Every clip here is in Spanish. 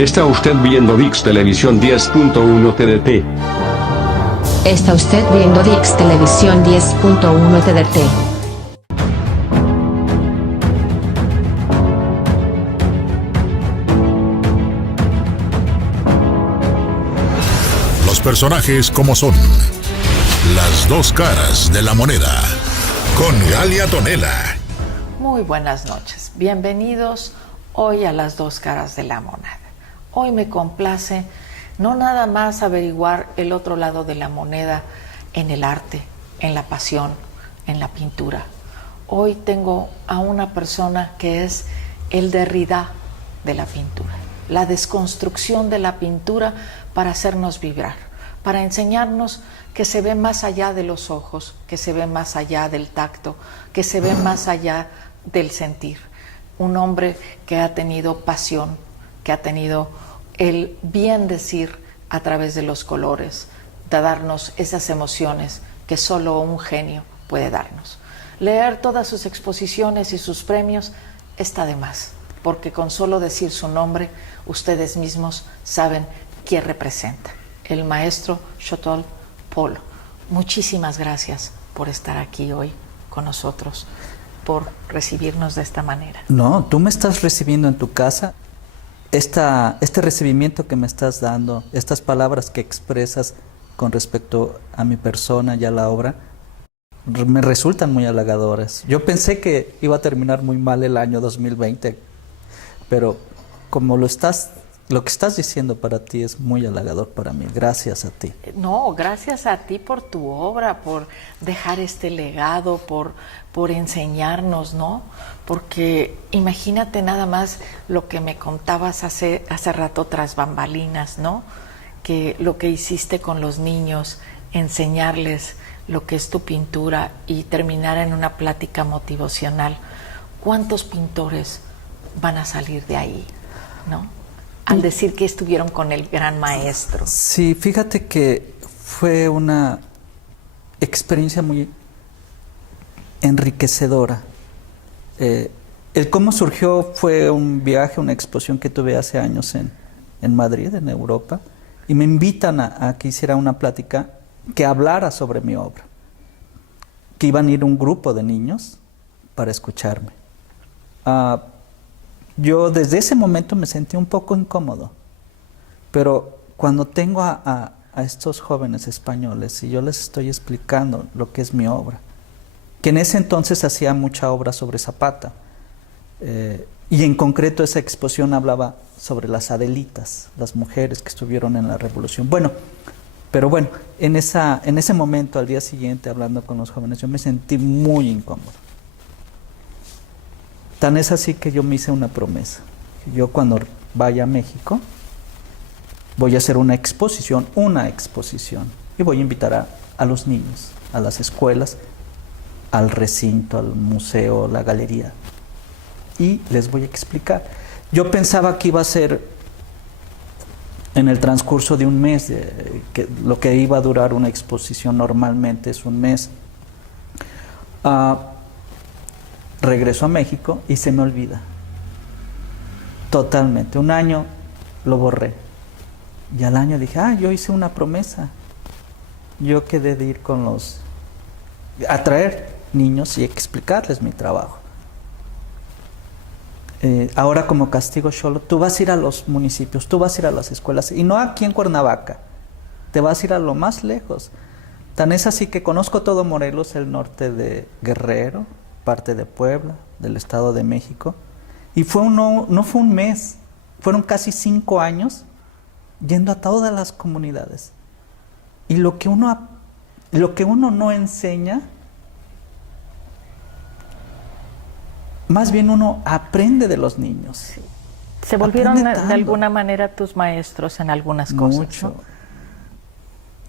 Está usted viendo VIX Televisión 10.1 TDT. Está usted viendo VIX Televisión 10.1 TDT. Los personajes como son. Las dos caras de la moneda. Con Galia Tonela. Muy buenas noches. Bienvenidos hoy a Las dos caras de la moneda. Hoy me complace no nada más averiguar el otro lado de la moneda en el arte, en la pasión, en la pintura. Hoy tengo a una persona que es el Derrida de la pintura, la desconstrucción de la pintura para hacernos vibrar, para enseñarnos que se ve más allá de los ojos, que se ve más allá del tacto, que se ve más allá del sentir. Un hombre que ha tenido pasión, que ha tenido el bien decir a través de los colores, de darnos esas emociones que solo un genio puede darnos. Leer todas sus exposiciones y sus premios está de más, porque con solo decir su nombre, ustedes mismos saben quién representa. El maestro Jean Paul. Muchísimas gracias por estar aquí hoy con nosotros, por recibirnos de esta manera. No, tú me estás recibiendo en tu casa. Este recibimiento que me estás dando, estas palabras que expresas con respecto a mi persona y a la obra, me resultan muy halagadoras. Yo pensé que iba a terminar muy mal el año 2020, pero como lo que estás diciendo para ti es muy halagador para mí. Gracias a ti. No, gracias a ti por tu obra, por dejar este legado, por enseñarnos, ¿no? Porque imagínate nada más lo que me contabas hace rato tras bambalinas, ¿no? Que lo que hiciste con los niños, enseñarles lo que es tu pintura y terminar en una plática motivacional. ¿Cuántos pintores van a salir de ahí, no? Al decir que estuvieron con el gran maestro. Sí, fíjate que fue una experiencia muy enriquecedora. El cómo surgió fue un viaje, una exposición que tuve hace años en Madrid, en Europa, y me invitan a que hiciera una plática que hablara sobre mi obra, que iban a ir un grupo de niños para escucharme. Yo desde ese momento me sentí un poco incómodo, pero cuando tengo a estos jóvenes españoles y yo les estoy explicando lo que es mi obra, que en ese entonces hacía mucha obra sobre Zapata, y en concreto esa exposición hablaba sobre las Adelitas, las mujeres que estuvieron en la Revolución. Pero en ese momento, al día siguiente, hablando con los jóvenes, yo me sentí muy incómodo. Tan es así que yo me hice una promesa. Yo cuando vaya a México, voy a hacer una exposición, y voy a invitar a los niños, a las escuelas, al recinto, al museo, la galería, y les voy a explicar. Yo pensaba que iba a ser en el transcurso de un mes, que lo que iba a durar una exposición normalmente es un mes. Regreso a México y se me olvida totalmente. Un año lo borré y al año dije, yo hice una promesa. Yo quedé de ir a traer niños y explicarles mi trabajo. Ahora como castigo, Xolo, tú vas a ir a los municipios, tú vas a ir a las escuelas, y no aquí en Cuernavaca, te vas a ir a lo más lejos. Tan es así que conozco todo Morelos, el norte de Guerrero, parte de Puebla, del Estado de México, y no fue un mes, fueron casi 5 años yendo a todas las comunidades. Y lo que uno no enseña, más bien uno aprende de los niños. Sí. Se volvieron de alguna manera tus maestros en algunas cosas. Mucho. ¿No?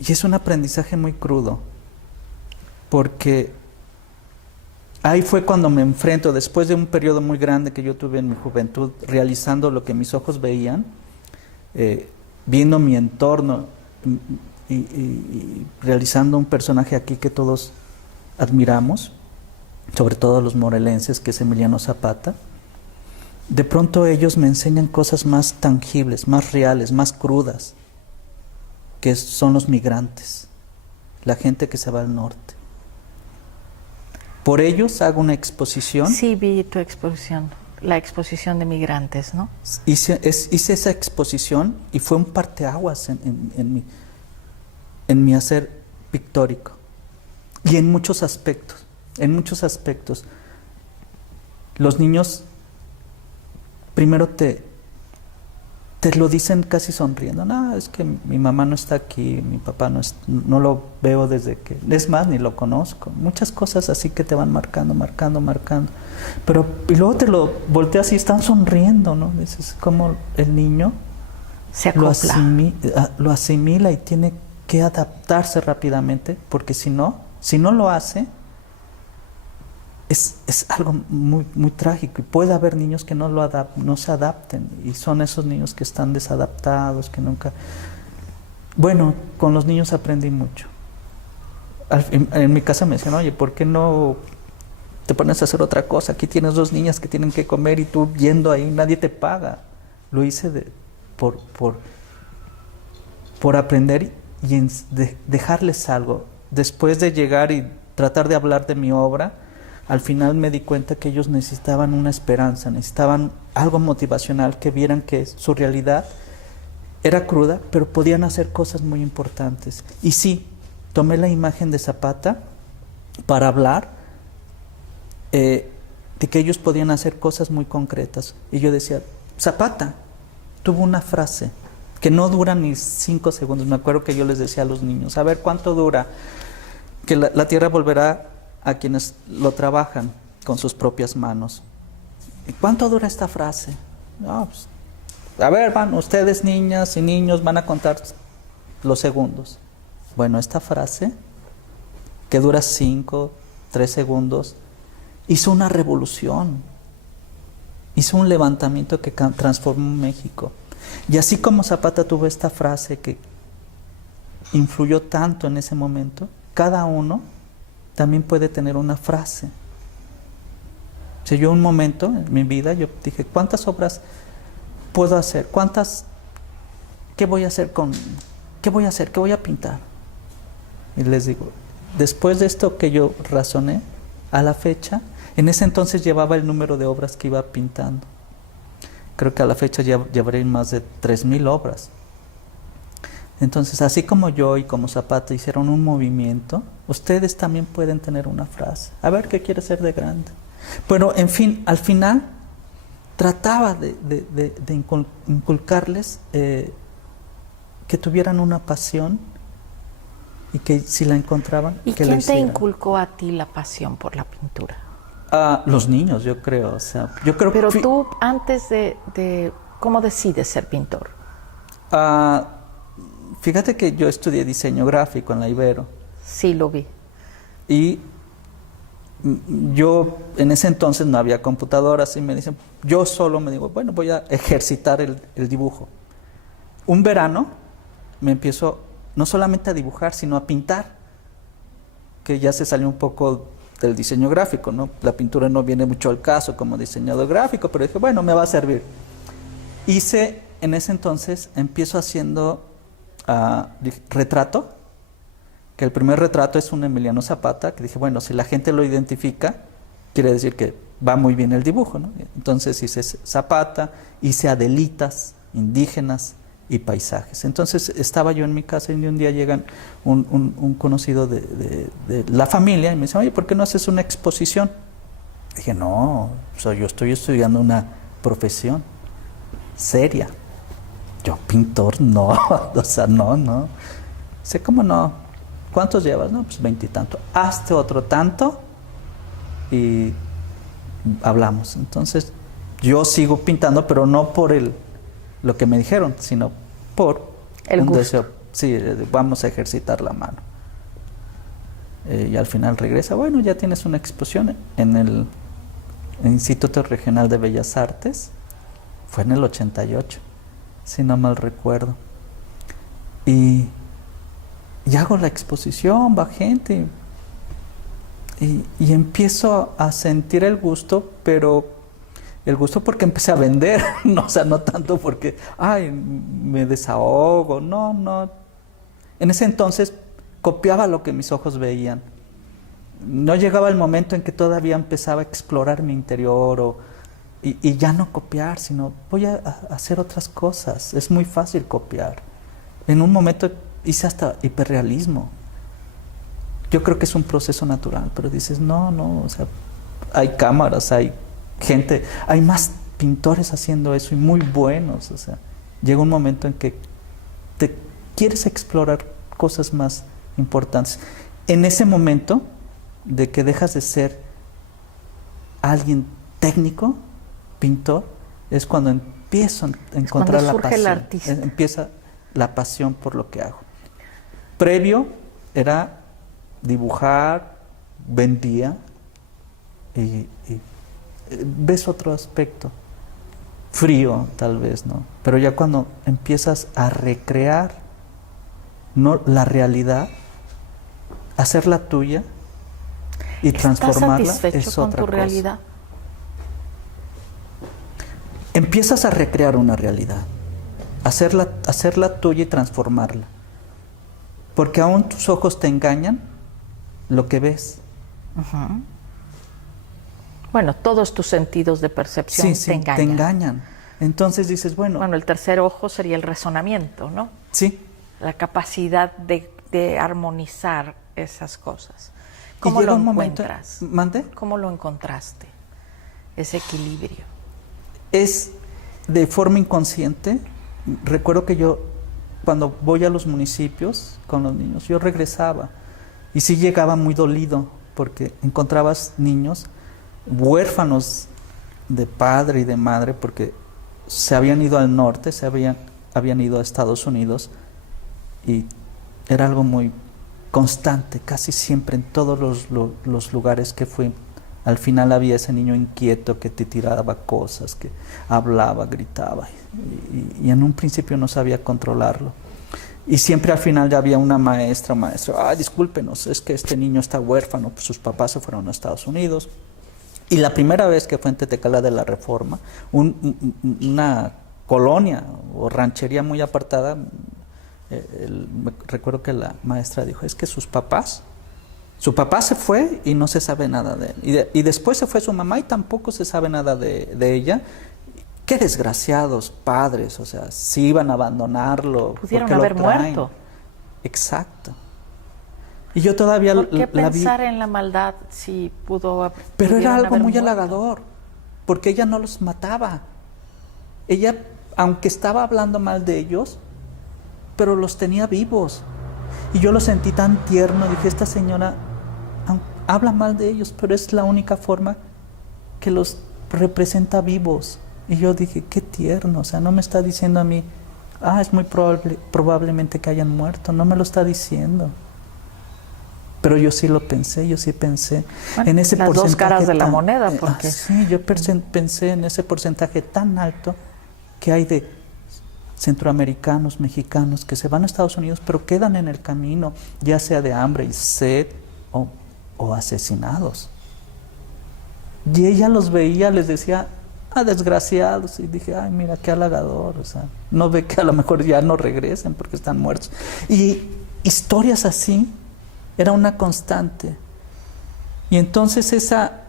Y es un aprendizaje muy crudo, porque ahí fue cuando me enfrento, después de un periodo muy grande que yo tuve en mi juventud, realizando lo que mis ojos veían, viendo mi entorno y realizando un personaje aquí que todos admiramos, sobre todo los morelenses, que es Emiliano Zapata. de pronto ellos me enseñan cosas más tangibles, más reales, más crudas, que son los migrantes, la gente que se va al norte. Por ellos hago una exposición. Sí, vi tu exposición, la exposición de migrantes, ¿no? Hice esa exposición y fue un parteaguas en mi hacer pictórico. Y en muchos aspectos, los niños primero te lo dicen casi sonriendo. No, es que mi mamá no está aquí, mi papá no lo veo desde que... Es más, ni lo conozco. Muchas cosas así que te van marcando. Pero, y luego te lo volteas y están sonriendo, ¿no? Es como el niño se acopla. Lo asimila y tiene que adaptarse rápidamente, porque si no lo hace, es algo muy, muy trágico. Y puede haber niños que no se adapten, y son esos niños que están desadaptados, que nunca... Bueno, con los niños aprendí mucho. En mi casa me decían, oye, ¿por qué no te pones a hacer otra cosa? Aquí tienes 2 niñas que tienen que comer y tú yendo ahí, nadie te paga. Lo hice por aprender y dejarles algo. Después de llegar y tratar de hablar de mi obra, al final me di cuenta que ellos necesitaban una esperanza, necesitaban algo motivacional, que vieran que su realidad era cruda, pero podían hacer cosas muy importantes. Y sí, tomé la imagen de Zapata para hablar de que ellos podían hacer cosas muy concretas. Y yo decía, Zapata tuvo una frase que no dura ni 5 segundos. Me acuerdo que yo les decía a los niños, a ver, ¿cuánto dura? Que la tierra volverá a quienes lo trabajan con sus propias manos. ¿Y cuánto dura esta frase? No, pues, a ver, ustedes niñas y niños van a contar los segundos. Bueno, esta frase, que dura 5, 3 segundos, hizo una revolución, hizo un levantamiento que transformó México. Y así como Zapata tuvo esta frase que influyó tanto en ese momento, cada uno también puede tener una frase. O sea, yo un momento en mi vida, yo dije, ¿cuántas obras puedo hacer? ¿Qué voy a hacer? ¿Qué voy a pintar? Y les digo, después de esto que yo razoné, a la fecha, en ese entonces llevaba el número de obras que iba pintando. Creo que a la fecha ya llevaré más de 3,000 obras. Entonces, así como yo y como Zapata hicieron un movimiento, ustedes también pueden tener una frase. A ver, ¿qué quiere ser de grande? Pero, en fin, al final trataba de inculcarles que tuvieran una pasión y que si la encontraban, ¿Y que quién lo hicieran. te inculcó a ti la pasión por la pintura? Los niños, yo creo. O sea, yo creo. Pero tú, antes de ¿cómo decides ser pintor? Fíjate que yo estudié diseño gráfico en la Ibero. Sí, lo vi. Y yo en ese entonces no había computadoras y me dicen, yo solo me digo, bueno, voy a ejercitar el dibujo. Un verano me empiezo no solamente a dibujar, sino a pintar, que ya se salió un poco del diseño gráfico, ¿no? La pintura no viene mucho al caso como diseñador gráfico, pero dije, bueno, me va a servir. Hice, en ese entonces, empiezo haciendo retrato, que el primer retrato es un Emiliano Zapata, que dije, bueno, si la gente lo identifica, quiere decir que va muy bien el dibujo, ¿no? Entonces hice Zapata, hice Adelitas, indígenas y paisajes. Entonces estaba yo en mi casa y un día llegan un conocido de la familia y me dice, oye, ¿por qué no haces una exposición? Dije, no, yo estoy estudiando una profesión seria. Yo, pintor, no, o sea, no. Sé cómo no. ¿Cuántos llevas? No, pues 20 y tanto. Hazte otro tanto y hablamos. Entonces, yo sigo pintando, pero no por lo que me dijeron, sino por el gusto. Deseo. Sí, vamos a ejercitar la mano. Y al final regresa, bueno, ya tienes una exposición en el Instituto Regional de Bellas Artes. Fue en el 88. Si no mal recuerdo. Y hago la exposición, va gente y empiezo a sentir el gusto, pero el gusto porque empecé a vender, no, o sea, no tanto porque, ay, me desahogo, no, no. En ese entonces copiaba lo que mis ojos veían. No llegaba el momento en que todavía empezaba a explorar mi interior y ya no copiar, sino voy a hacer otras cosas. Es muy fácil copiar. En un momento hice hasta hiperrealismo. Yo creo que es un proceso natural, pero dices, no, o sea, hay cámaras, hay gente, hay más pintores haciendo eso y muy buenos, o sea, llega un momento en que te quieres explorar cosas más importantes. En ese momento de que dejas de ser alguien técnico, pintor, es cuando empiezo a encontrar la pasión. El artista. Empieza la pasión por lo que hago. Previo era dibujar, vendía y ves otro aspecto, frío tal vez, ¿no? Pero ya cuando empiezas a recrear, no la realidad, hacerla tuya y transformarla, ¿estás satisfecho es con otra tu cosa. realidad? Empiezas a recrear una realidad, hacerla tuya y transformarla, porque aún tus ojos te engañan lo que ves. Uh-huh. Bueno, todos tus sentidos de percepción Sí, te engañan. te engañan. Entonces dices, bueno, el tercer ojo sería el razonamiento, ¿no? sí. La capacidad de armonizar esas cosas. ¿Cómo llega lo un momento, encuentras? ¿mande? ¿Cómo lo encontraste? Ese equilibrio. Es de forma inconsciente. Recuerdo que yo, cuando voy a los municipios con los niños, yo regresaba y sí llegaba muy dolido porque encontrabas niños huérfanos de padre y de madre porque se habían ido al norte, habían ido a Estados Unidos y era algo muy constante, casi siempre en todos los lugares que fui. Al final había ese niño inquieto que te tiraba cosas, que hablaba, gritaba y en un principio no sabía controlarlo. Y siempre al final ya había una maestro, discúlpenos, es que este niño está huérfano, pues sus papás se fueron a Estados Unidos. Y la primera vez que fue en Tetecala de la Reforma, una colonia o ranchería muy apartada, recuerdo que la maestra dijo, es que su papá se fue y no se sabe nada de él. Y después se fue su mamá y tampoco se sabe nada de ella. Qué desgraciados padres, o sea, si iban a abandonarlo. Pudieron haber muerto. Exacto. Y yo todavía ¿Por qué la vi. pensar en la maldad si pudo? Pero era algo muy muerto? halagador, porque ella no los mataba. Ella, aunque estaba hablando mal de ellos, pero los tenía vivos. Y yo lo sentí tan tierno, dije, esta señora habla mal de ellos, pero es la única forma que los representa vivos. Y yo dije, qué tierno, o sea, no me está diciendo a mí, es muy probablemente que hayan muerto, no me lo está diciendo. Pero yo sí lo pensé, en ese las porcentaje. Dos caras de la moneda, porque... sí, yo pensé en ese porcentaje tan alto que hay de centroamericanos, mexicanos, que se van a Estados Unidos, pero quedan en el camino, ya sea de hambre y sed o asesinados. Y ella los veía, les decía, desgraciados, y dije, mira, qué halagador, o sea, no ve que a lo mejor ya no regresen porque están muertos. Y historias así era una constante. Y entonces esa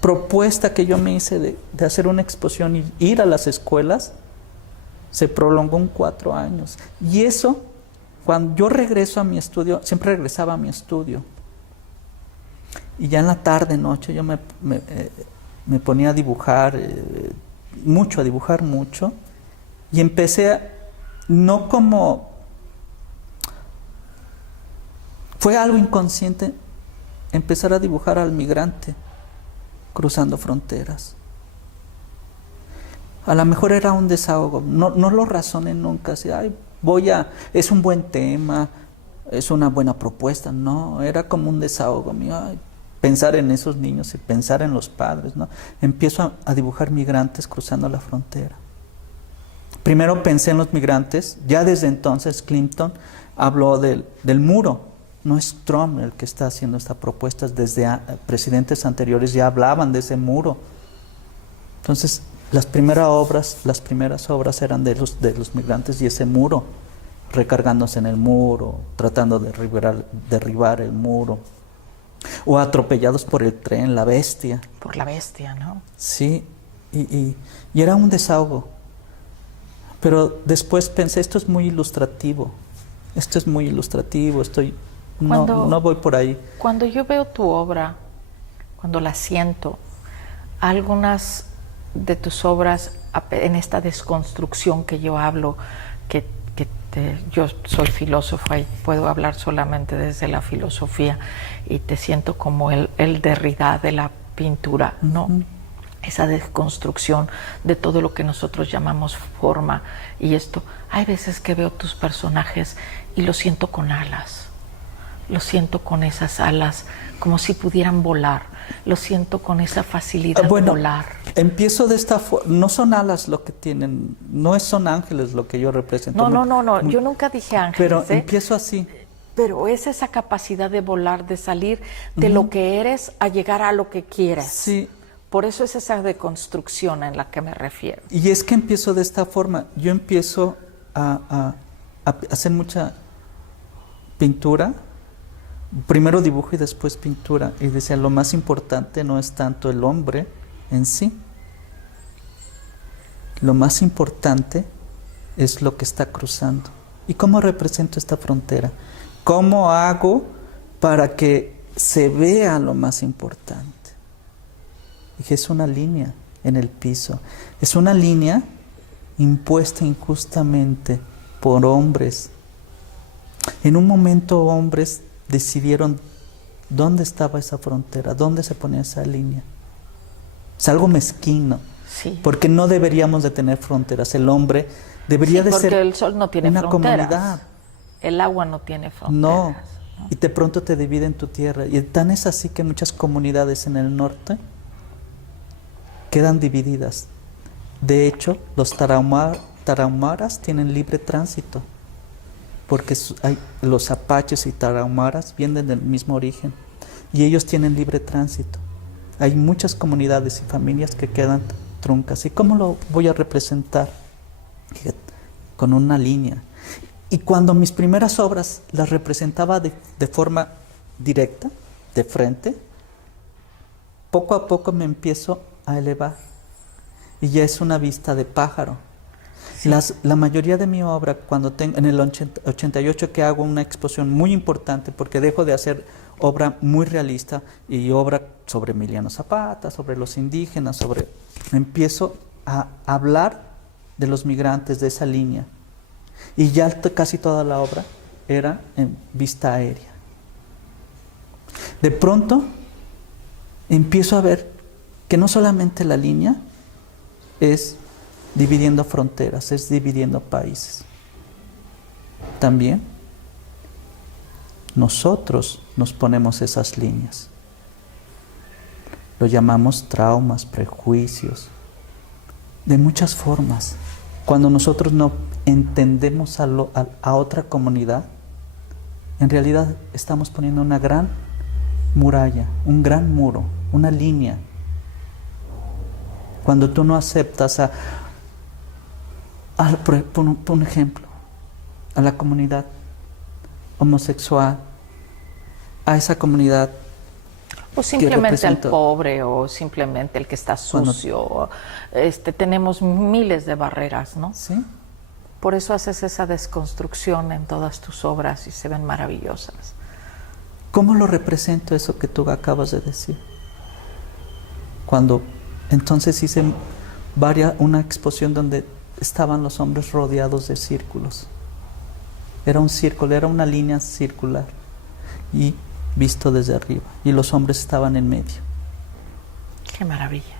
propuesta que yo me hice de hacer una exposición y ir a las escuelas se prolongó en 4 años. Y eso, cuando yo regreso a mi estudio, siempre regresaba a mi estudio. Y ya en la tarde, noche, yo me ponía a dibujar mucho. Y empecé, no como... Fue algo inconsciente empezar a dibujar al migrante cruzando fronteras. A lo mejor era un desahogo, no lo razoné nunca, así, es un buen tema, es una buena propuesta, no, era como un desahogo mío, pensar en esos niños y pensar en los padres, ¿no? Empiezo a dibujar migrantes cruzando la frontera. Primero pensé en los migrantes, ya desde entonces Clinton habló del muro. No es Trump el que está haciendo esta propuesta, desde presidentes anteriores ya hablaban de ese muro Entonces, las primeras obras eran de los migrantes y ese muro, recargándose en el muro, tratando de derribar el muro, o atropellados por el tren, la bestia. Por la bestia, ¿no? Sí, y era un desahogo. Pero después pensé, esto es muy ilustrativo, no voy por ahí. Cuando yo veo tu obra, cuando la siento, algunas de tus obras en esta desconstrucción que yo hablo, yo soy filósofa y puedo hablar solamente desde la filosofía y te siento como el Derrida de la pintura, ¿no? Esa desconstrucción de todo lo que nosotros llamamos forma y esto. Hay veces que veo tus personajes y los siento con alas, los siento con esas alas como si pudieran volar, los siento con esa facilidad de volar. Empiezo de esta forma, no son alas lo que tienen, no son ángeles lo que yo represento. No, yo nunca dije ángeles. Pero empiezo así. Pero es esa capacidad de volar, de salir de lo que eres a llegar a lo que quieres. Sí. Por eso es esa deconstrucción en la que me refiero. Y es que empiezo de esta forma. Yo empiezo a hacer mucha pintura. Primero dibujo y después pintura. Y decía, lo más importante no es tanto el hombre en sí. Lo más importante es lo que está cruzando. ¿Y cómo represento esta frontera? ¿Cómo hago para que se vea lo más importante? Dije, es una línea en el piso. Es una línea impuesta injustamente por hombres. En un momento hombres decidieron dónde estaba esa frontera, dónde se ponía esa línea. Es algo mezquino, sí. Porque no deberíamos de tener fronteras. El hombre debería de ser porque el sol no tiene una fronteras. comunidad. El agua no tiene fronteras. No, y de pronto te dividen tu tierra. Y tan es así que muchas comunidades en el norte quedan divididas. De hecho, los tarahumaras tienen libre tránsito, porque los apaches y tarahumaras vienen del mismo origen, y ellos tienen libre tránsito. Hay muchas comunidades y familias que quedan truncas. ¿Y cómo lo voy a representar? Con una línea. Y cuando mis primeras obras las representaba de forma directa, de frente, poco a poco me empiezo a elevar. Y ya es una vista de pájaro. Sí. La mayoría de mi obra, cuando tengo, en el 88 que hago una exposición muy importante, porque dejo de hacer obra muy realista y obra sobre Emiliano Zapata, sobre los indígenas, empiezo a hablar de los migrantes, de esa línea. Y ya casi toda la obra era en vista aérea. De pronto empiezo a ver que no solamente la línea es dividiendo fronteras, es dividiendo países. También nosotros nos ponemos esas líneas. Lo llamamos traumas, prejuicios, de muchas formas. Cuando nosotros no entendemos a otra comunidad, en realidad estamos poniendo una gran muralla, un gran muro, una línea. Cuando tú no aceptas por un ejemplo, a la comunidad homosexual, a esa comunidad, o simplemente al pobre, o simplemente el que está sucio. Tenemos miles de barreras, ¿no? Sí. Por eso haces esa desconstrucción en todas tus obras y se ven maravillosas. ¿Cómo lo represento eso que tú acabas de decir? Cuando entonces hice una exposición donde estaban los hombres rodeados de círculos. Era un círculo, era una línea circular y visto desde arriba, y los hombres estaban en medio. ¡Qué maravilla!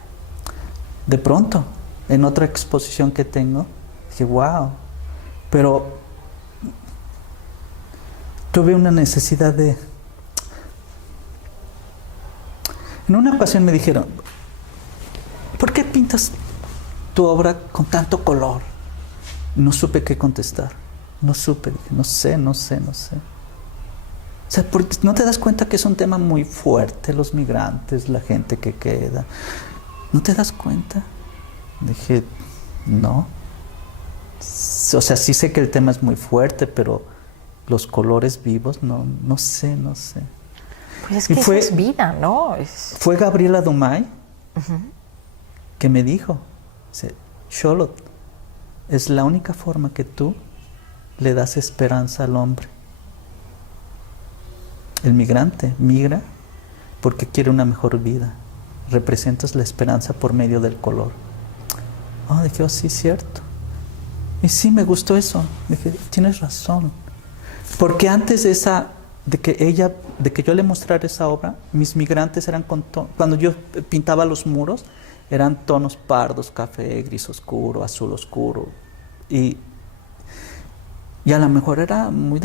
De pronto, en otra exposición que tengo, dije, wow, pero tuve una necesidad de... En una ocasión me dijeron, ¿por qué pintas tu obra con tanto color? No supe qué contestar. No supe, dije, no sé. O sea, porque no te das cuenta que es un tema muy fuerte, los migrantes, la gente que queda. ¿No te das cuenta? Dije, no. O sea, sí sé que el tema es muy fuerte, pero los colores vivos, no sé. Pues es que eso es vida, ¿no? Fue Gabriela Dumay que me dijo, Xolotl, es la única forma que tú le das esperanza al hombre. El migrante migra porque quiere una mejor vida. Representas la esperanza por medio del color. Dije, oh, sí, cierto. Y sí, me gustó eso. Dije, tienes razón. Porque antes de que yo le mostrara esa obra, mis migrantes eran cuando yo pintaba los muros, eran tonos pardos, café, gris oscuro, azul oscuro. Y a lo mejor era muy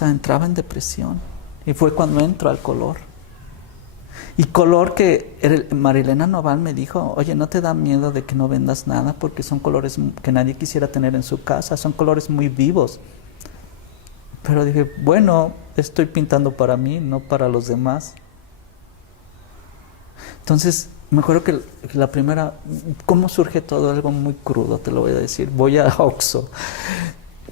entraba en depresión. Y fue cuando entro al color. Y color que Marilena Noval me dijo, oye, ¿no te da miedo de que no vendas nada? Porque son colores que nadie quisiera tener en su casa, son colores muy vivos. Pero dije, bueno, estoy pintando para mí, no para los demás. Entonces, me acuerdo que la primera, ¿cómo surge todo? Algo muy crudo, te lo voy a decir. Voy a Oxxo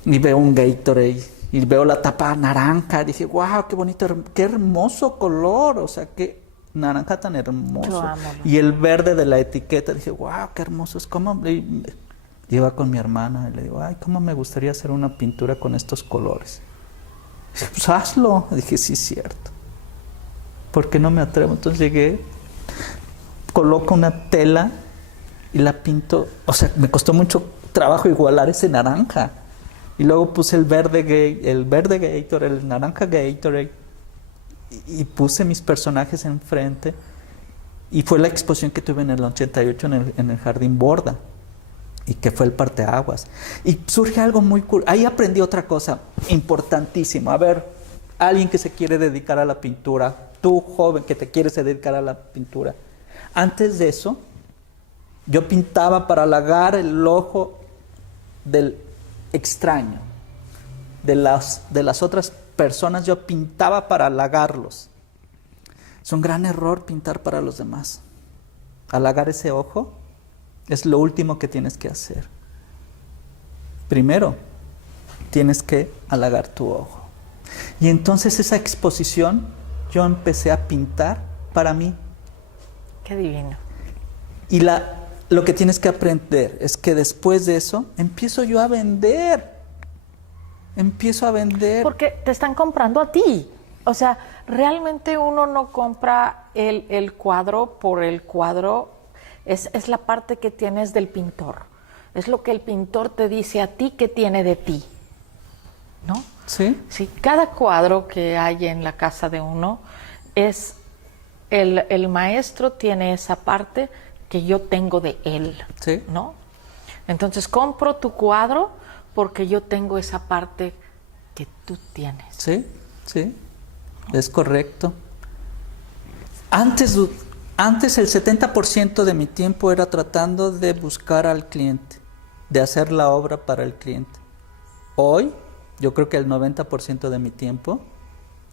y veo un Gatorade y veo la tapa naranja. Dije, wow, qué bonito, qué hermoso color, o sea, qué naranja tan hermoso. Yo amo, ¿no? Y el verde de la etiqueta, dije, wow, qué hermoso es. Iba con mi hermana y le digo, ay, cómo me gustaría hacer una pintura con estos colores. Dije, pues hazlo. Dije, sí, es cierto. ¿Por qué no me atrevo? Entonces llegué, coloco una tela y la pinto. O sea, me costó mucho trabajo igualar ese naranja. Y luego puse el verde Gatorade, el naranja Gatorade, y puse mis personajes enfrente. Y fue la exposición que tuve en el 88 en el Jardín Borda, y que fue el parteaguas. Y surge algo muy curioso. Ahí aprendí otra cosa importantísima. A ver, alguien que se quiere dedicar a la pintura, tú joven que te quieres dedicar a la pintura. Antes de eso, yo pintaba para halagar el ojo del extraño, de las otras personas. Yo pintaba para halagarlos. Es un gran error pintar para los demás. Halagar ese ojo es lo último que tienes que hacer. Primero, tienes que halagar tu ojo. Y entonces esa exposición, yo empecé a pintar para mí. Qué divino. Y lo que tienes que aprender es que después de eso, empiezo yo a vender. Porque te están comprando a ti. O sea, realmente uno no compra el cuadro por el cuadro. Es la parte que tienes del pintor. Es lo que el pintor te dice a ti que tiene de ti, ¿no? Sí. Sí, cada cuadro que hay en la casa de uno es el maestro tiene esa parte que yo tengo de él, sí, ¿no? Entonces compro tu cuadro porque yo tengo esa parte que tú tienes. Sí, es correcto. Antes el 70% de mi tiempo era tratando de buscar al cliente, de hacer la obra para el cliente. Hoy, yo creo que el 90% de mi tiempo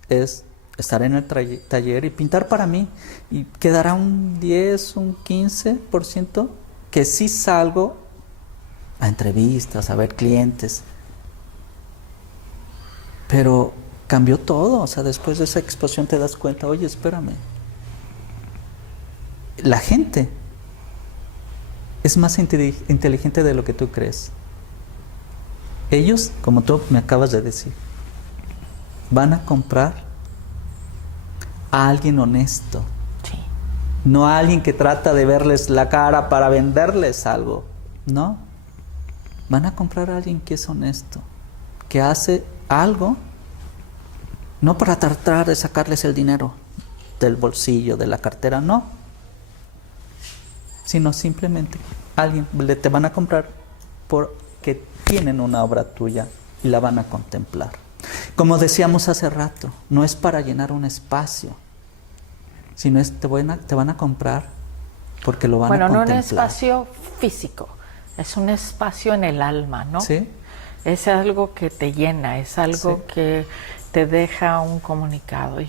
es estar en el taller y pintar para mí. Y quedará un 10, un 15% que sí salgo a entrevistas, a ver clientes. Pero cambió todo. O sea, después de esa exposición te das cuenta, oye, espérame. La gente es más inteligente de lo que tú crees. Ellos, como tú me acabas de decir, van a comprar a alguien honesto. Sí. No a alguien que trata de verles la cara para venderles algo. No. Van a comprar a alguien que es honesto, que hace algo no para tratar de sacarles el dinero del bolsillo, de la cartera, no. Sino simplemente te van a comprar porque tienen una obra tuya y la van a contemplar. Como decíamos hace rato, no es para llenar un espacio, sino te van a comprar porque lo van a contemplar. Bueno, no un espacio físico, es un espacio en el alma, ¿no? Sí. Es algo que te llena, es algo que te deja un comunicado.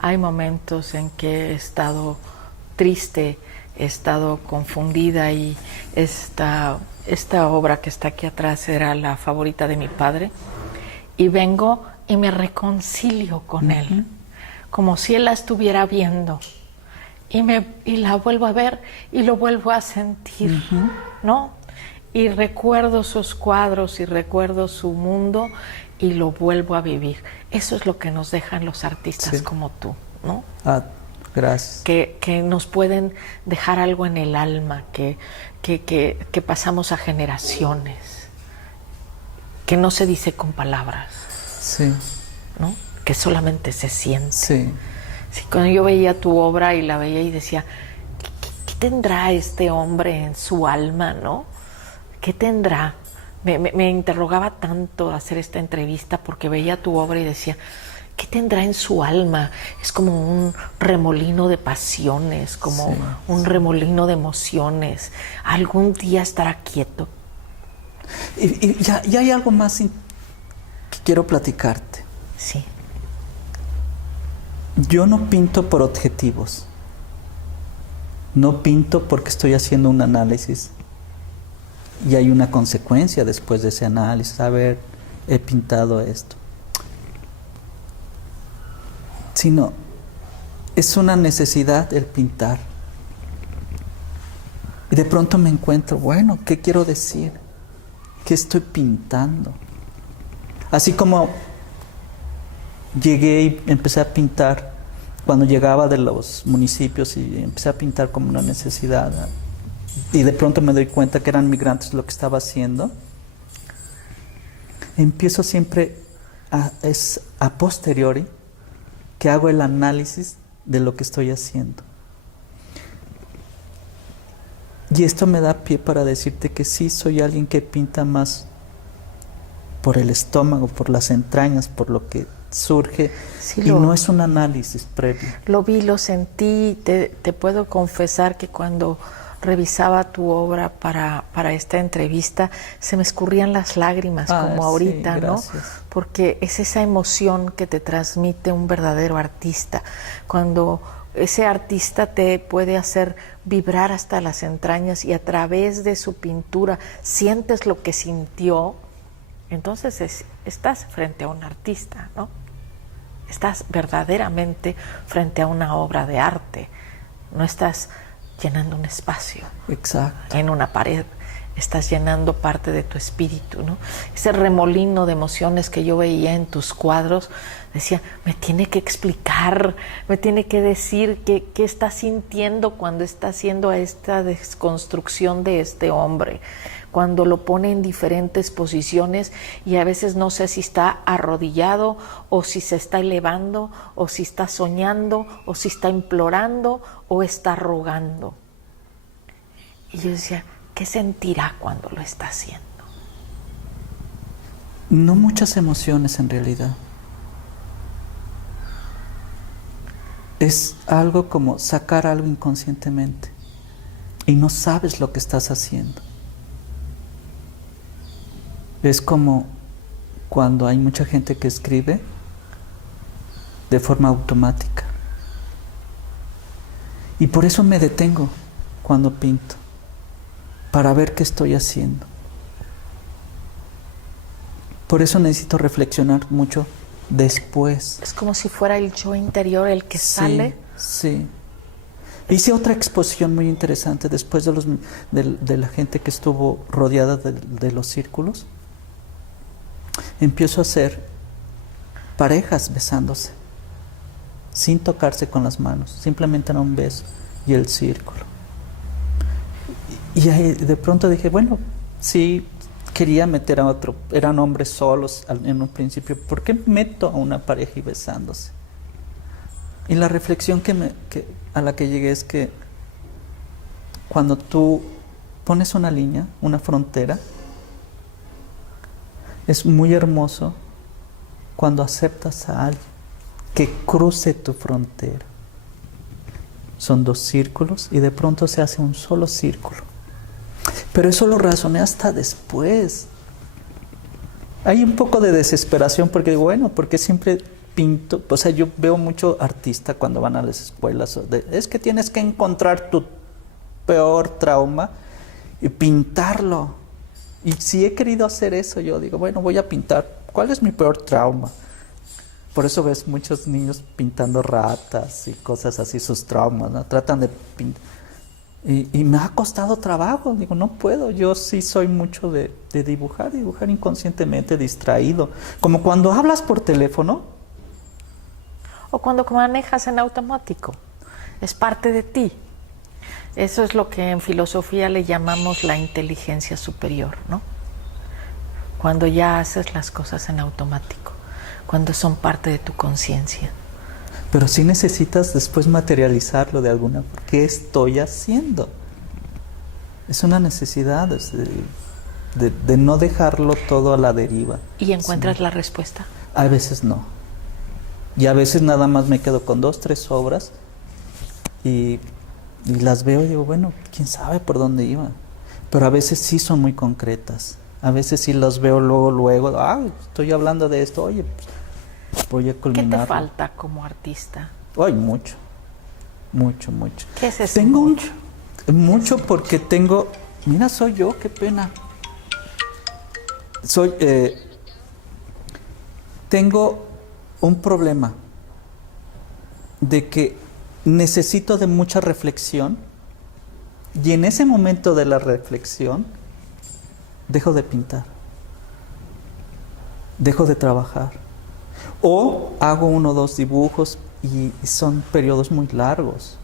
Hay momentos en que he estado triste, he estado confundida y esta obra que está aquí atrás era la favorita de mi padre. Y vengo y me reconcilio con él, como si él la estuviera viendo. Y la vuelvo a ver y lo vuelvo a sentir, ¿no? Y recuerdo sus cuadros y recuerdo su mundo y lo vuelvo a vivir. Eso es lo que nos dejan los artistas como tú, ¿no? Gracias. Que nos pueden dejar algo en el alma, que pasamos a generaciones, que no se dice con palabras, Sí. ¿no? Que solamente se siente. Sí. Sí, cuando yo veía tu obra y la veía y decía, ¿qué tendrá este hombre en su alma, no? ¿Qué tendrá? Me interrogaba tanto hacer esta entrevista porque veía tu obra y decía, ¿qué tendrá en su alma? Es como un remolino de pasiones, como un remolino de emociones. ¿Algún día estará quieto? Y ya hay algo más que quiero platicarte. Sí. Yo no pinto por objetivos. No pinto porque estoy haciendo un análisis y hay una consecuencia después de ese análisis. A ver, he pintado esto. Sino, es una necesidad el pintar. Y de pronto me encuentro, bueno, ¿qué quiero decir? ¿Qué estoy pintando? Así como llegué y empecé a pintar cuando llegaba de los municipios y empecé a pintar como una necesidad, y de pronto me doy cuenta que eran migrantes lo que estaba haciendo. Empiezo siempre a posteriori que hago el análisis de lo que estoy haciendo. Y esto me da pie para decirte que sí, soy alguien que pinta más por el estómago, por las entrañas, por lo que surge, y no es un análisis previo. Lo vi, lo sentí, te puedo confesar que cuando revisaba tu obra para esta entrevista, se me escurrían las lágrimas, como ahorita, sí, ¿no? Porque es esa emoción que te transmite un verdadero artista. Cuando ese artista te puede hacer vibrar hasta las entrañas y a través de su pintura sientes lo que sintió, entonces estás frente a un artista, ¿no? Estás verdaderamente frente a una obra de arte. No estás llenando un espacio. Exacto. En una pared. Estás llenando parte de tu espíritu, ¿no? Ese remolino de emociones que yo veía en tus cuadros, decía, me tiene que explicar, me tiene que decir qué está sintiendo cuando está haciendo esta desconstrucción de este hombre, cuando lo pone en diferentes posiciones y a veces no sé si está arrodillado o si se está elevando o si está soñando o si está implorando o está rogando. Y yo decía, ¿qué sentirá cuando lo está haciendo? No muchas emociones en realidad. Es algo como sacar algo inconscientemente y no sabes lo que estás haciendo. Es como cuando hay mucha gente que escribe de forma automática. Y por eso me detengo cuando pinto, para ver qué estoy haciendo. Por eso necesito reflexionar mucho después. Es como si fuera el yo interior el que sale. Sí. Hice otra exposición muy interesante después de la gente que estuvo rodeada de los círculos. Empiezo a hacer parejas besándose, sin tocarse con las manos, simplemente era un beso y el círculo. Y ahí de pronto dije, bueno, sí, quería meter a otro, eran hombres solos en un principio, ¿por qué meto a una pareja y besándose? Y la reflexión a la que llegué es que cuando tú pones una línea, una frontera, es muy hermoso cuando aceptas a alguien que cruce tu frontera. Son dos círculos y de pronto se hace un solo círculo. Pero eso lo razoné hasta después. Hay un poco de desesperación porque digo, bueno, porque siempre pinto, o sea, yo veo mucho artista cuando van a las escuelas, es que tienes que encontrar tu peor trauma y pintarlo. Y si he querido hacer eso, yo digo, bueno, voy a pintar, ¿cuál es mi peor trauma? Por eso ves muchos niños pintando ratas y cosas así, sus traumas, ¿no? Tratan de pintar. Y me ha costado trabajo, digo, no puedo, yo sí soy mucho de dibujar inconscientemente, distraído. Como cuando hablas por teléfono. O cuando manejas en automático, es parte de ti. Eso es lo que en filosofía le llamamos la inteligencia superior, ¿no? Cuando ya haces las cosas en automático, cuando son parte de tu conciencia. Pero sí necesitas después materializarlo de alguna forma. ¿Qué estoy haciendo? Es una necesidad de no dejarlo todo a la deriva. ¿Y encuentras la respuesta? A veces no. Y a veces nada más me quedo con 2, 3 obras y las veo y digo, bueno, quién sabe por dónde iba. Pero a veces sí son muy concretas. A veces sí las veo luego, estoy hablando de esto, oye, pues, voy a culminar. ¿Qué te falta como artista? Ay, mucho. ¿Qué es eso? Tengo mucho porque tengo, mira, soy yo, qué pena. Tengo un problema de que necesito de mucha reflexión y en ese momento de la reflexión dejo de pintar, dejo de trabajar o hago 1 o 2 dibujos y son periodos muy largos,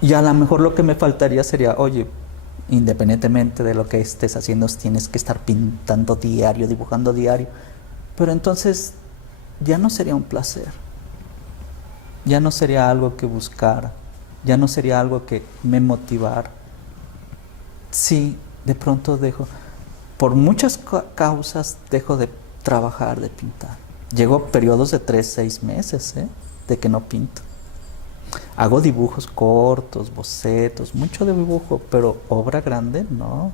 y a lo mejor lo que me faltaría sería, oye, independientemente de lo que estés haciendo, tienes que estar pintando diario, dibujando diario. Pero entonces ya no sería un placer, ya no sería algo que buscara, ya no sería algo que me motivara. Sí, de pronto dejo, por muchas causas, dejo de trabajar, de pintar. Llego periodos de 3, 6 meses, de que no pinto. Hago dibujos cortos, bocetos, mucho de dibujo, pero obra grande, no.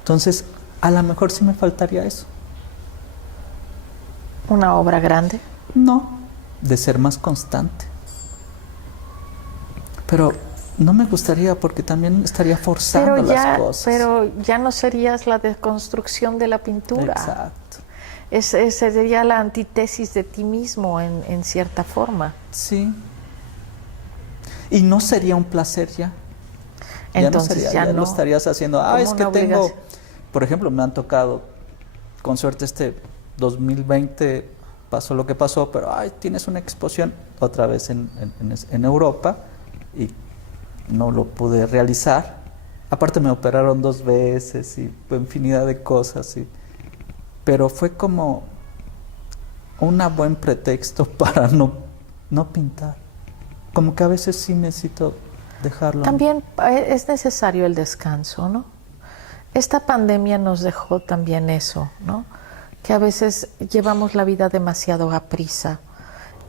Entonces, a lo mejor sí me faltaría eso. ¿Una obra grande? No, de ser más constante. Pero no me gustaría porque también estaría forzando las cosas. Pero ya no serías la deconstrucción de la pintura. Exacto. Sería la antítesis de ti mismo en cierta forma. Sí. Y no sería un placer ya. Entonces ya no estarías haciendo. Es que tengo, por ejemplo, me han tocado, con suerte este 2020 pasó lo que pasó, pero tienes una exposición otra vez en Europa y no lo pude realizar. Aparte me operaron 2 veces y infinidad de cosas. Pero fue como un buen pretexto para no pintar. Como que a veces sí necesito dejarlo. También es necesario el descanso, ¿no? Esta pandemia nos dejó también eso, ¿no? Que a veces llevamos la vida demasiado a prisa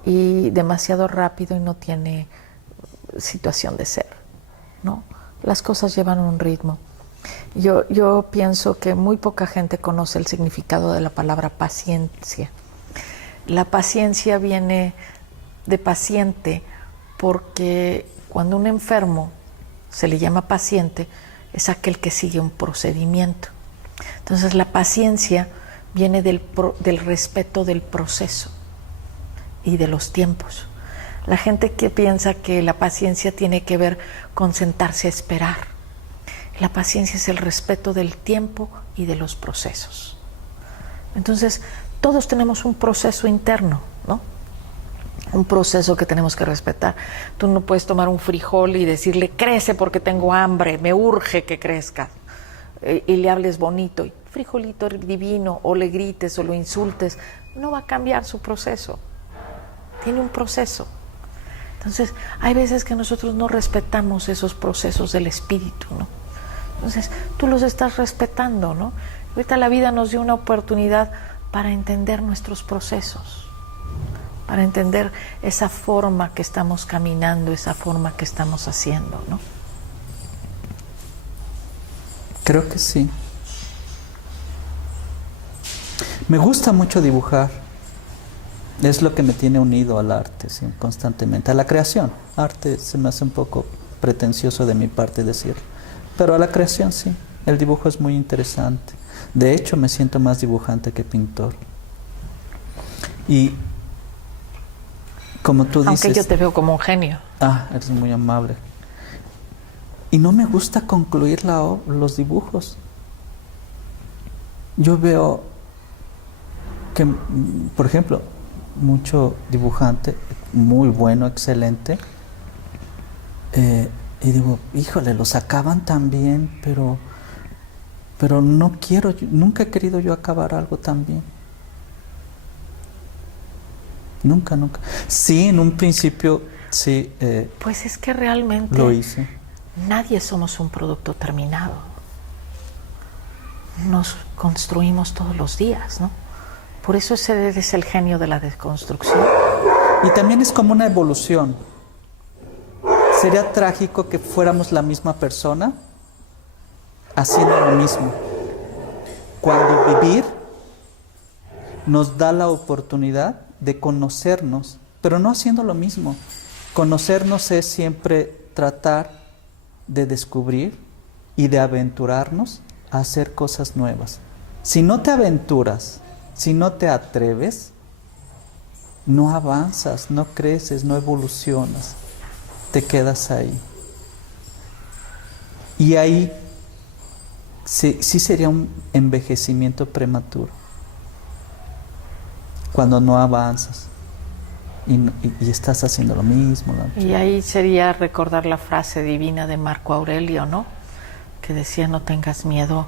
y demasiado rápido y no tiene situación de ser, ¿no? Las cosas llevan un ritmo. Yo pienso que muy poca gente conoce el significado de la palabra paciencia. La paciencia viene de paciente porque cuando un enfermo se le llama paciente, es aquel que sigue un procedimiento. Entonces la paciencia viene del respeto del proceso y de los tiempos. La gente que piensa que la paciencia tiene que ver con sentarse a esperar. La paciencia es el respeto del tiempo y de los procesos. Entonces, todos tenemos un proceso interno, ¿no? Un proceso que tenemos que respetar. Tú no puedes tomar un frijol y decirle, crece porque tengo hambre, me urge que crezca. Y le hables bonito, y frijolito divino, o le grites o lo insultes. No va a cambiar su proceso. Tiene un proceso. Entonces, hay veces que nosotros no respetamos esos procesos del espíritu, ¿no? Entonces, tú los estás respetando, ¿no? Ahorita la vida nos dio una oportunidad para entender nuestros procesos, para entender esa forma que estamos caminando, esa forma que estamos haciendo, ¿no? Creo que sí. Me gusta mucho dibujar. Es lo que me tiene unido al arte, ¿sí? Constantemente. A la creación. Arte se me hace un poco pretencioso de mi parte decirlo. Pero a la creación sí. El dibujo es muy interesante. De hecho, me siento más dibujante que pintor. Y como tú dices... Aunque yo te veo como un genio. Ah, eres muy amable. Y no me gusta concluir los dibujos. Yo veo que, por ejemplo, mucho dibujante, muy bueno, excelente, y digo, híjole, los acaban tan bien, pero no quiero, nunca he querido yo acabar algo tan bien. Nunca. Sí, en un principio, sí. Pues es que realmente lo hice. Nadie somos un producto terminado. Nos construimos todos los días, ¿no? Por eso ese es el genio de la desconstrucción. Y también es como una evolución. Sería trágico que fuéramos la misma persona haciendo lo mismo. Cuando vivir nos da la oportunidad de conocernos, pero no haciendo lo mismo. Conocernos es siempre tratar de descubrir y de aventurarnos a hacer cosas nuevas. Si no te aventuras, si no te atreves, no avanzas, no creces, no evolucionas, te quedas ahí. Y ahí sí sería un envejecimiento prematuro, cuando no avanzas y estás haciendo lo mismo. Y ahí sería recordar la frase divina de Marco Aurelio, ¿no? Que decía, no tengas miedo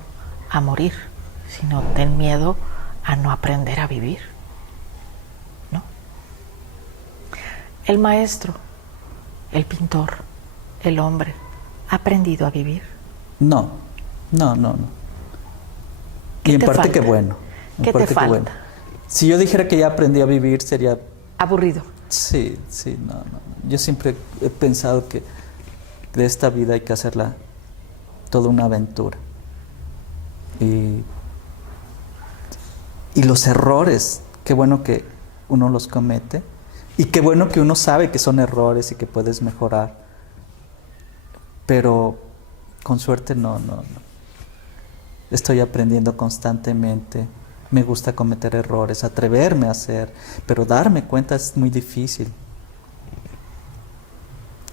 a morir, sino ten miedo a no aprender a vivir, ¿no? El maestro, el pintor, el hombre, ¿ha aprendido a vivir? No. Y en parte qué bueno. ¿Qué te falta? Bueno. Si yo dijera que ya aprendí a vivir sería... aburrido. Sí, no. Yo siempre he pensado que de esta vida hay que hacerla toda una aventura. Y los errores, qué bueno que uno los comete. Y qué bueno que uno sabe que son errores y que puedes mejorar. Pero con suerte no. Estoy aprendiendo constantemente. Me gusta cometer errores, atreverme a hacer, pero darme cuenta es muy difícil.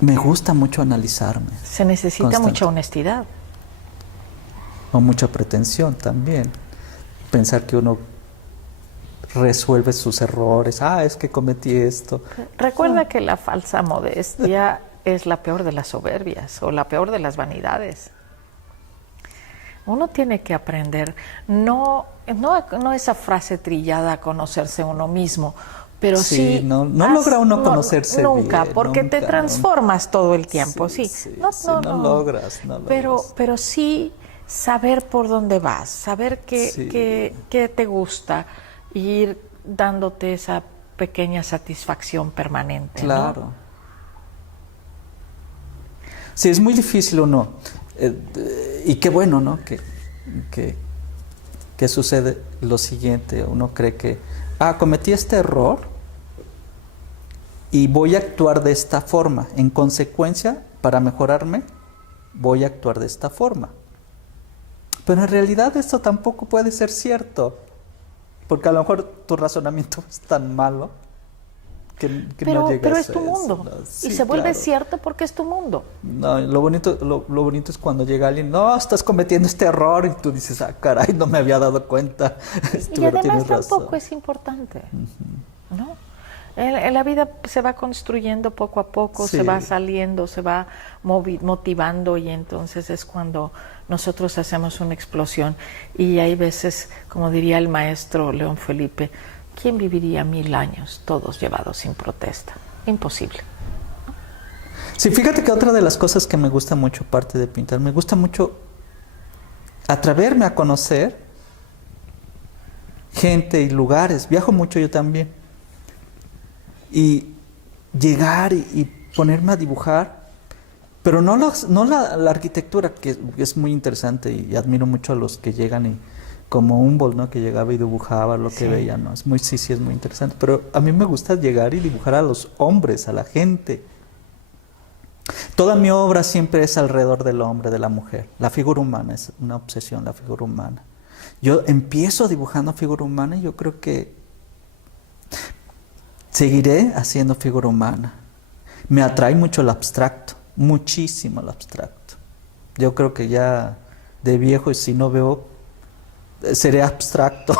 Me gusta mucho analizarme. Se necesita mucha honestidad. O mucha pretensión también. Pensar que uno resuelve sus errores. Es que cometí esto. Recuerda que la falsa modestia es la peor de las soberbias o la peor de las vanidades. Uno tiene que aprender, no esa frase trillada, conocerse uno mismo, pero sí no logra uno conocerse nunca, bien, porque nunca, te transformas todo el tiempo, no logras. Pero sí saber por dónde vas, saber qué te gusta, y ir dándote esa pequeña satisfacción permanente. Claro. ¿no? Sí, es muy difícil uno. Y qué bueno, ¿no? Que sucede lo siguiente. Uno cree que, cometí este error y voy a actuar de esta forma. En consecuencia, para mejorarme, voy a actuar de esta forma. Pero en realidad esto tampoco puede ser cierto. Porque a lo mejor tu razonamiento es tan malo que no llegas pero es a tu eso, mundo. ¿no? Y se vuelve cierto porque es tu mundo. No, lo bonito es cuando llega alguien, estás cometiendo este error, y tú dices, caray, no me había dado cuenta. Y además tampoco es importante, ¿no? En la vida se va construyendo poco a poco, se va saliendo, se va motivando, y entonces es cuando nosotros hacemos una explosión. Y hay veces, como diría el maestro León Felipe, ¿quién viviría 1000 años todos llevados sin protesta? Imposible. Sí, fíjate que otra de las cosas que me gusta mucho, aparte de pintar, me gusta mucho atreverme a conocer gente y lugares. Viajo mucho yo también. Y llegar y ponerme a dibujar, pero no la arquitectura, que es muy interesante, y admiro mucho a los que llegan y como Humboldt, ¿no? Que llegaba y dibujaba lo que veía, ¿no? Es muy, sí, es muy interesante. Pero a mí me gusta llegar y dibujar a los hombres, a la gente. Toda mi obra siempre es alrededor del hombre, de la mujer. La figura humana es una obsesión, la figura humana. Yo empiezo dibujando figura humana y yo creo que seguiré haciendo figura humana. Me atrae mucho el abstracto, muchísimo el abstracto. Yo creo que ya de viejo, y si no veo, seré abstracto.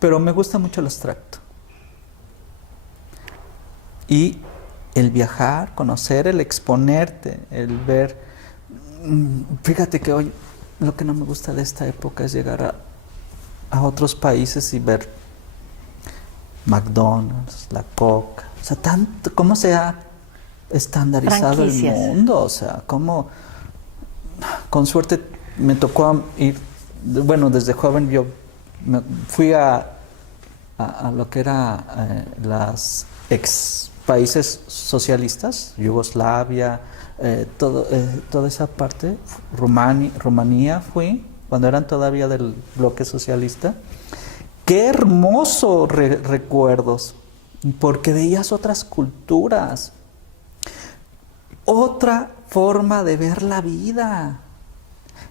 Pero me gusta mucho el abstracto. Y el viajar, conocer, el exponerte, el ver. Fíjate que hoy lo que no me gusta de esta época es llegar a otros países y ver McDonald's, la Coca. O sea, tanto, cómo se ha estandarizado el mundo. O sea, cómo, con suerte me tocó ir, bueno, desde joven yo fui a lo que era las ex países socialistas, Yugoslavia, toda esa parte, Rumanía fui, cuando eran todavía del bloque socialista. ¡Qué hermosos recuerdos! Porque veías otras culturas, otra forma de ver la vida.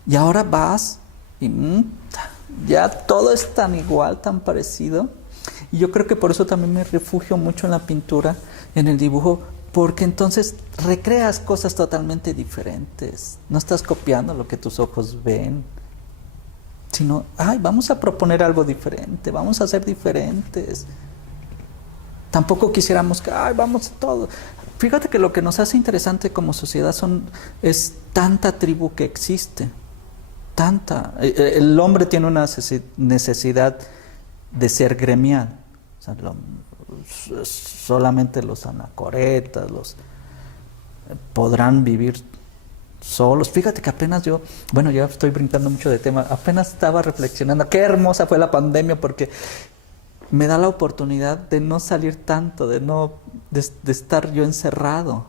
Y ahora vas y ya todo es tan igual, tan parecido. Y yo creo que por eso también me refugio mucho en la pintura, en el dibujo, porque entonces recreas cosas totalmente diferentes. No estás copiando lo que tus ojos ven, sino, vamos a proponer algo diferente, vamos a ser diferentes. Tampoco quisiéramos que, vamos a todo. Fíjate que lo que nos hace interesante como sociedad es tanta tribu que existe, tanta. El hombre tiene una necesidad de ser gremial. O sea, solamente los anacoretas, podrán vivir solos. Fíjate que apenas ya estoy brincando mucho de tema, apenas estaba reflexionando, qué hermosa fue la pandemia, porque me da la oportunidad de no salir tanto, de estar yo encerrado,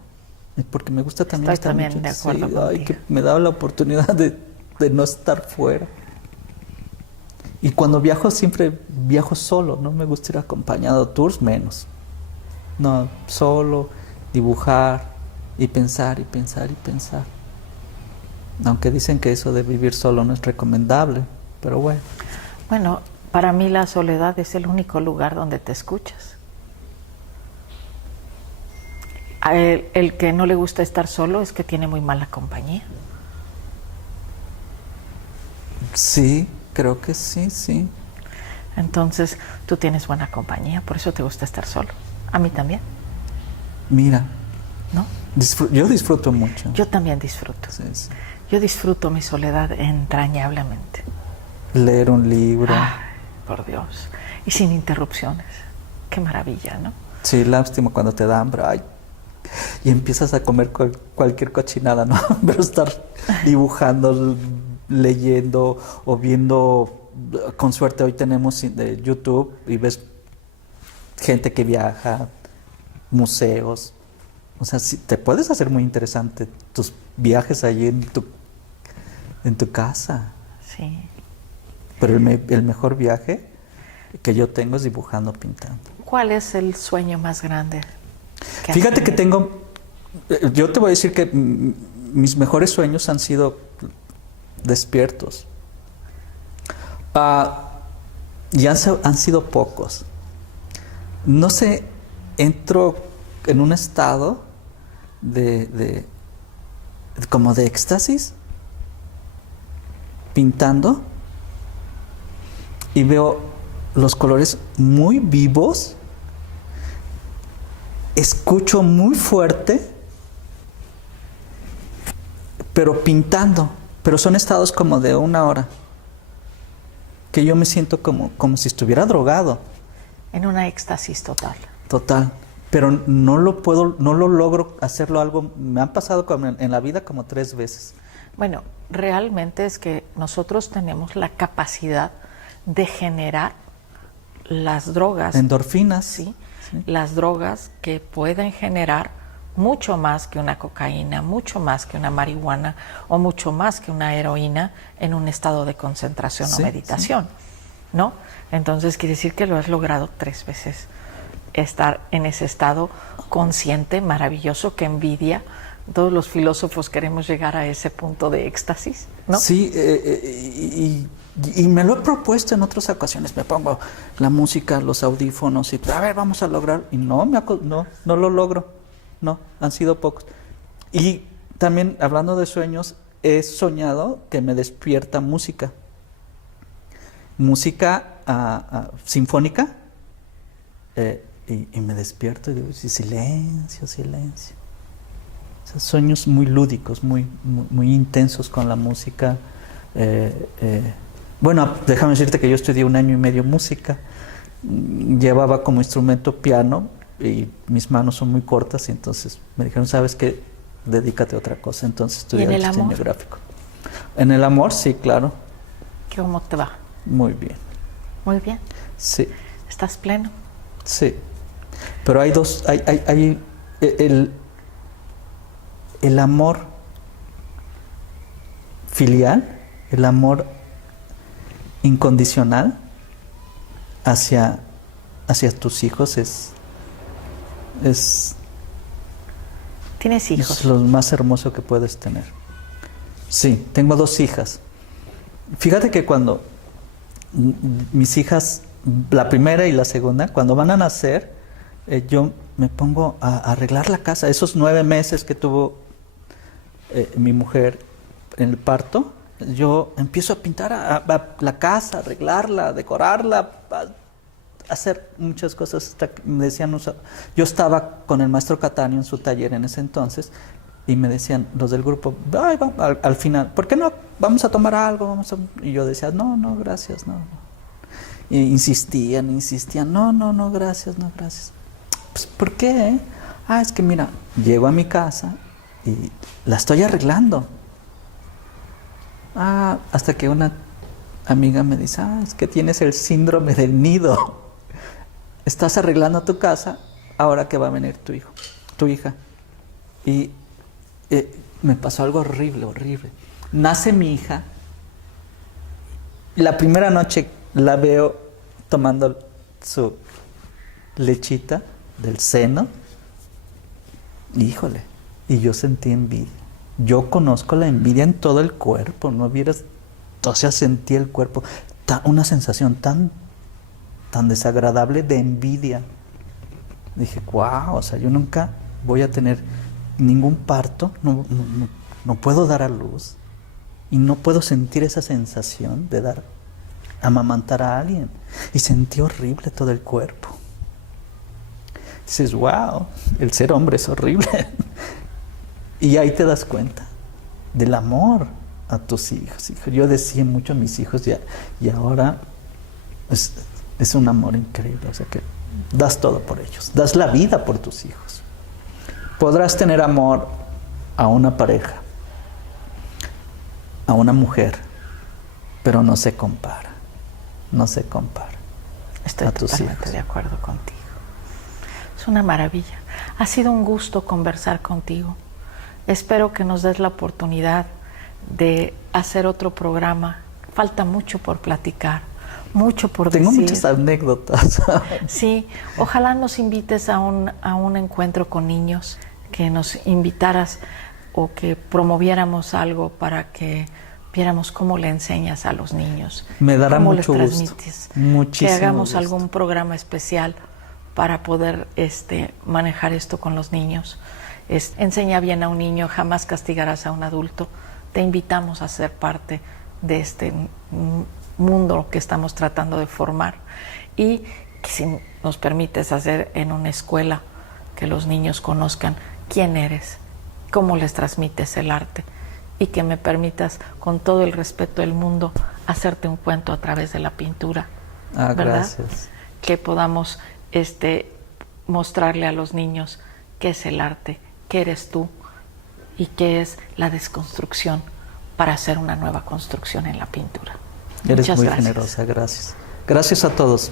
porque me gusta también estar mucho. De acuerdo que me da la oportunidad de no estar fuera. Y cuando viajo, siempre viajo solo, no me gusta ir acompañado, tours menos. No, solo, dibujar y pensar y pensar y pensar. Aunque dicen que eso de vivir solo no es recomendable, pero bueno. Bueno, para mí la soledad es el único lugar donde te escuchas. A el que no le gusta estar solo es que tiene muy mala compañía. Sí, creo que sí. Entonces, tú tienes buena compañía, por eso te gusta estar solo. A mí también. Mira, ¿no? Yo disfruto mucho. Yo también disfruto. Sí. Yo disfruto mi soledad entrañablemente. Leer un libro. Por Dios. Y sin interrupciones. Qué maravilla, ¿no? Sí, lástima cuando te da hambre. Y empiezas a comer cualquier cochinada, ¿no? Pero estar dibujando, leyendo o viendo. Con suerte hoy tenemos de YouTube y ves gente que viaja, museos. O sea, sí, te puedes hacer muy interesante tus viajes allí en tu casa. Sí. Pero el mejor viaje que yo tengo es dibujando, pintando. ¿Cuál es el sueño más grande? Fíjate que yo te voy a decir que mis mejores sueños han sido despiertos. Y han sido pocos. No sé, entro en un estado como de éxtasis, pintando, y veo los colores muy vivos, escucho muy fuerte, pero pintando. Pero son estados como de 1 hora, que yo me siento como si estuviera drogado. En una éxtasis total. Total. Pero no lo logro hacerlo algo. Me han pasado en la vida como 3 veces. Bueno, realmente es que nosotros tenemos la capacidad de generar las drogas. Endorfinas. Sí. Las drogas que pueden generar mucho más que una cocaína, mucho más que una marihuana o mucho más que una heroína en un estado de concentración o meditación, ¿no? Entonces quiere decir que lo has logrado 3 veces, estar en ese estado consciente, maravilloso, que envidia. Todos los filósofos queremos llegar a ese punto de éxtasis, ¿no? Sí, y me lo he propuesto en otras ocasiones. Me pongo la música, los audífonos y a ver, vamos a lograr. Y no lo logro. No, han sido pocos. Y también, hablando de sueños, he soñado que me despierta música. Música sinfónica. Y me despierto y digo, silencio, silencio. O sea, sueños muy lúdicos, muy intensos con la música. Bueno, déjame decirte que yo estudié 1 año y medio música. Llevaba como instrumento piano y mis manos son muy cortas y entonces me dijeron, ¿sabes qué? Dedícate a otra cosa. Entonces estudié diseño gráfico. En el amor, sí, claro. ¿Cómo te va? Muy bien. Muy bien. Sí. ¿Estás pleno? Sí. Pero hay el amor filial, el amor incondicional hacia tus hijos es ¿Tienes hijos? Es lo más hermoso que puedes tener. Sí, tengo 2 hijas. Fíjate que cuando mis hijas, la primera y la segunda, cuando van a nacer, yo me pongo a arreglar la casa. Esos 9 meses que tuvo mi mujer en el parto, yo empiezo a pintar la casa, arreglarla, decorarla, hacer muchas cosas. Me decían, yo estaba con el maestro Catania en su taller en ese entonces y me decían los del grupo, ay, al final, ¿por qué no vamos a tomar algo? Y yo decía, no, gracias, no. Y insistían, no, gracias. Pues, ¿por qué? Es que mira, llego a mi casa y la estoy arreglando. Hasta que una amiga me dice, es que tienes el síndrome del nido. Estás arreglando tu casa, ahora que va a venir tu hija. Y me pasó algo horrible. Nace mi hija. La primera noche la veo tomando su lechita del seno. Híjole, y yo sentí envidia. Yo conozco la envidia en todo el cuerpo, no vieras, o sea, sentí el cuerpo, una sensación tan desagradable de envidia. Dije, wow, o sea, yo nunca voy a tener ningún parto, no puedo dar a luz y no puedo sentir esa sensación de amamantar a alguien. Y sentí horrible todo el cuerpo. Dices, wow, el ser hombre es horrible. Y ahí te das cuenta del amor a tus hijos. Yo decía mucho a mis hijos y ahora es un amor increíble. O sea que das todo por ellos, das la vida por tus hijos. Podrás tener amor a una pareja, a una mujer, pero no se compara. Estoy totalmente de acuerdo contigo. Es una maravilla. Ha sido un gusto conversar contigo. Espero que nos des la oportunidad de hacer otro programa. Falta mucho por platicar, mucho por decir. Tengo muchas anécdotas. Sí, ojalá nos invites a un encuentro con niños, que nos invitaras o que promoviéramos algo para que viéramos cómo le enseñas a los niños. Me dará cómo mucho les gusto. transmites. Muchísimo que hagamos gusto. algún programa especial para poder manejar esto con los niños. Enseña bien a un niño, jamás castigarás a un adulto. Te invitamos a ser parte de este mundo que estamos tratando de formar y que si nos permites hacer en una escuela que los niños conozcan quién eres, cómo les transmites el arte y que me permitas con todo el respeto del mundo hacerte un cuento a través de la pintura, ¿verdad? Gracias. Que podamos mostrarle a los niños qué es el arte, qué eres tú y qué es la desconstrucción para hacer una nueva construcción en la pintura. Eres Muchas muy gracias. generosa, gracias. Gracias a todos.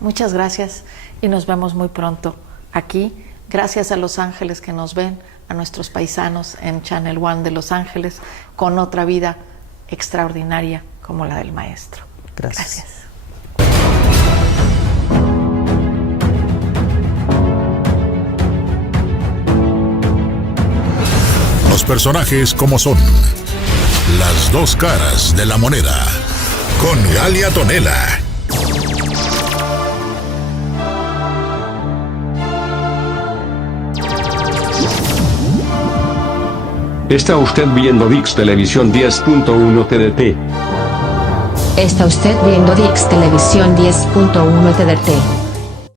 Muchas gracias y nos vemos muy pronto aquí Gracias a Los Ángeles que nos ven, a nuestros paisanos en Channel One de Los Ángeles, con otra vida extraordinaria como la del maestro. Gracias. Los personajes como son. Las dos caras de la moneda. Con Galia Tonela. Está usted viendo VIX Televisión 10.1 TDT. Está usted viendo VIX Televisión 10.1 TDT.